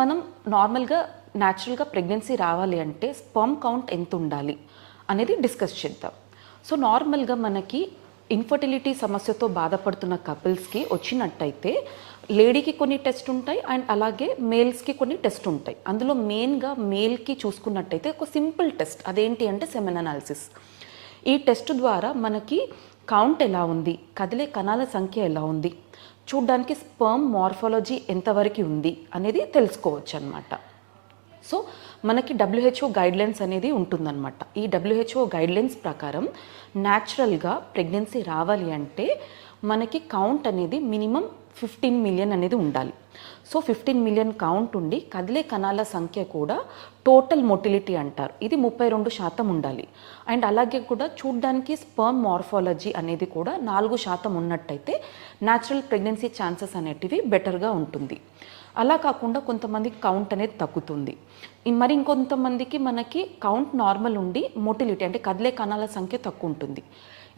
మనం నార్మల్గా న్యాచురల్గా ప్రెగ్నెన్సీ రావాలి అంటే స్పర్మ్ కౌంట్ ఎంత ఉండాలి అనేది డిస్కస్ చేద్దాం. సో నార్మల్గా మనకి ఇన్ఫర్టిలిటీ సమస్యతో బాధపడుతున్న కపుల్స్కి వచ్చినట్టయితే లేడీకి కొన్ని టెస్ట్ ఉంటాయి అండ్ అలాగే మేల్స్కి కొన్ని టెస్ట్ ఉంటాయి. అందులో మెయిన్గా మేల్కి చూసుకున్నట్టయితే ఒక సింపుల్ టెస్ట్ అదేంటి అంటే సెమెన్ అనాలిసిస్ ఈ టెస్ట్ ద్వారా మనకి కౌంట్ ఎలా ఉంది? కదిలే కణాల సంఖ్య ఎలా ఉంది? చూడ్డానికి స్పర్మ్ మార్ఫాలజీ ఎంతవరకు ఉంది అనేది తెలుసుకోవచ్చు అనమాట సో మనకి డబ్ల్యూహెచ్ఓ గైడ్లైన్స్ అనేది ఉంటుందన్నమాట. ఈ డబ్ల్యూహెచ్ఓ గైడ్లైన్స్ ప్రకారం న్యాచురల్గా ప్రెగ్నెన్సీ రావాలి అంటే మనకి కౌంట్ అనేది మినిమం ఫిఫ్టీన్ మిలియన్ అనేది ఉండాలి. సో ఫిఫ్టీన్ మిలియన్ కౌంట్ ఉండి కదిలే కణాల సంఖ్య కూడా టోటల్ మొటిలిటీ అంటారు. ఇది ముప్పై రెండు శాతం ఉండాలి. అండ్ అలాగే కూడా చూడ్డానికి స్పర్మ్ మార్ఫాలజీ అనేది కూడా నాలుగు శాతం ఉన్నట్టయితే న్యాచురల్ ప్రెగ్నెన్సీ ఛాన్సెస్ అనేటివి బెటర్గా ఉంటుంది. అలా కాకుండా కొంతమందికి కౌంట్ అనేది తగ్గుతుంది. మరి ఇంకొంతమందికి మనకి కౌంట్ నార్మల్ ఉండి మోటిలిటీ అంటే కదిలే కణాల సంఖ్య తక్కువ ఉంటుంది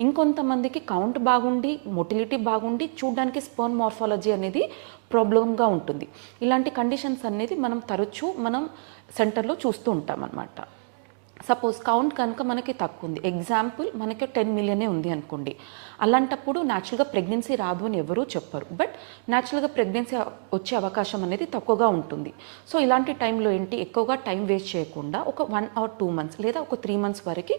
ఇంకొంతమందికి కౌంట్ బాగుండి మోటిలిటీ బాగుండి చూడడానికి స్పర్న్ మార్ఫాలజీ అనేది ప్రాబ్లంగా ఉంటుంది. ఇలాంటి కండిషన్స్ అనేది మనం తరచూ మనం సెంటర్లో చూస్తూ ఉంటాం అన్నమాట సపోజ్ కౌంట్ కనుక మనకి తక్కువ ఉంది ఎగ్జాంపుల్ మనకి టెన్ మిలియనే ఉంది అనుకోండి. అలాంటప్పుడు న్యాచురల్గా ప్రెగ్నెన్సీ రాదు అని ఎవరూ చెప్పరు. బట్ న్యాచురల్గా ప్రెగ్నెన్సీ వచ్చే అవకాశం అనేది తక్కువగా ఉంటుంది. సో ఇలాంటి టైంలో ఏంటి? ఎక్కువగా టైం వేస్ట్ చేయకుండా ఒక వన్ ఆర్ టూ మంత్స్ లేదా ఒక త్రీ మంత్స్ వరకు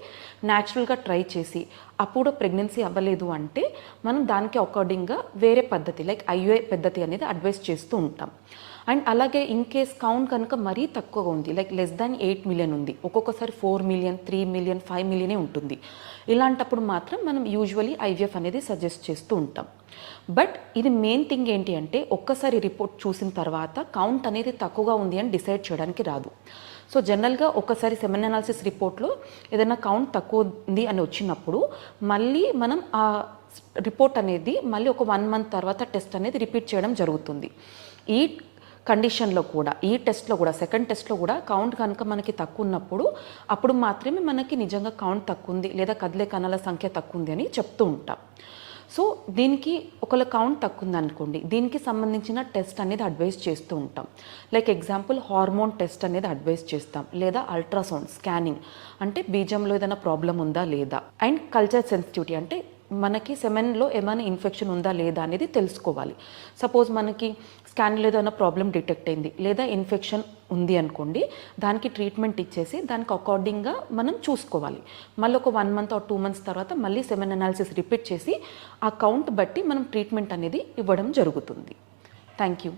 న్యాచురల్గా ట్రై చేసి అప్పుడు ప్రెగ్నెన్సీ అవ్వలేదు అంటే మనం దానికి అకార్డింగ్గా వేరే పద్ధతి లైక్ ఐయుఐ పద్ధతి అనేది అడ్వైస్ చేస్తూ ఉంటాం. అండ్ అలాగే ఇన్ కేస్ కౌంట్ కనుక మరీ తక్కువగా ఉంది like less than eight million ఉంది. ఒక్కొక్కసారి four million three million five మిలియనే ఉంటుంది. ఇలాంటప్పుడు మాత్రం మనం యూజువలీ ఐవీఎఫ్ అనేది సజెస్ట్ చేస్తూ ఉంటాం. బట్ ఇది మెయిన్ థింగ్ ఏంటి అంటే ఒక్కసారి రిపోర్ట్ చూసిన తర్వాత కౌంట్ అనేది తక్కువగా ఉంది అని డిసైడ్ చేయడానికి రాదు. సో జనరల్గా ఒకసారి సెమెన్ అనాలిసిస్ రిపోర్ట్లో ఏదైనా కౌంట్ తక్కువ ఉంది అని వచ్చినప్పుడు మళ్ళీ మనం ఆ రిపోర్ట్ అనేది మళ్ళీ ఒక వన్ మంత్ తర్వాత టెస్ట్ అనేది రిపీట్ చేయడం జరుగుతుంది. ఈ కండిషన్లో కూడా ఈ టెస్ట్లో కూడా సెకండ్ టెస్ట్లో కూడా కౌంట్ కనుక మనకి తక్కువ ఉన్నప్పుడు అప్పుడు మాత్రమే మనకి నిజంగా కౌంట్ తక్కువ ఉంది లేదా కదిలే కణాల సంఖ్య తక్కువ ఉంది అని చెప్తూ ఉంటాం. సో దీనికి ఒకవేళ కౌంట్ తక్కువ ఉందనుకోండి దీనికి సంబంధించిన టెస్ట్ అనేది అడ్వైస్ చేస్తూ ఉంటాం. లైక్ ఎగ్జాంపుల్ హార్మోన్ టెస్ట్ అనేది అడ్వైస్ చేస్తాం లేదా అల్ట్రాసౌండ్ స్కానింగ్ అంటే బీజంలో ఏదైనా ప్రాబ్లం ఉందా లేదా? అండ్ కల్చర్ సెన్సిటివిటీ అంటే మనకి సెమెన్లో ఏమైనా ఇన్ఫెక్షన్ ఉందా లేదా అనేది తెలుసుకోవాలి. సపోజ్ మనకి స్కాన్లో ఏదైనా ప్రాబ్లం డిటెక్ట్ అయింది లేదా ఇన్ఫెక్షన్ ఉంది అనుకోండి దానికి ట్రీట్మెంట్ ఇచ్చేసి దానికి అకార్డింగ్గా మనం చూసుకోవాలి. మళ్ళీ ఒక one month or two months తర్వాత మళ్ళీ సెమెన్ అనాలిసిస్ రిపీట్ చేసి ఆ కౌంట్ బట్టి మనం ట్రీట్మెంట్ అనేది ఇవ్వడం జరుగుతుంది. Thank you.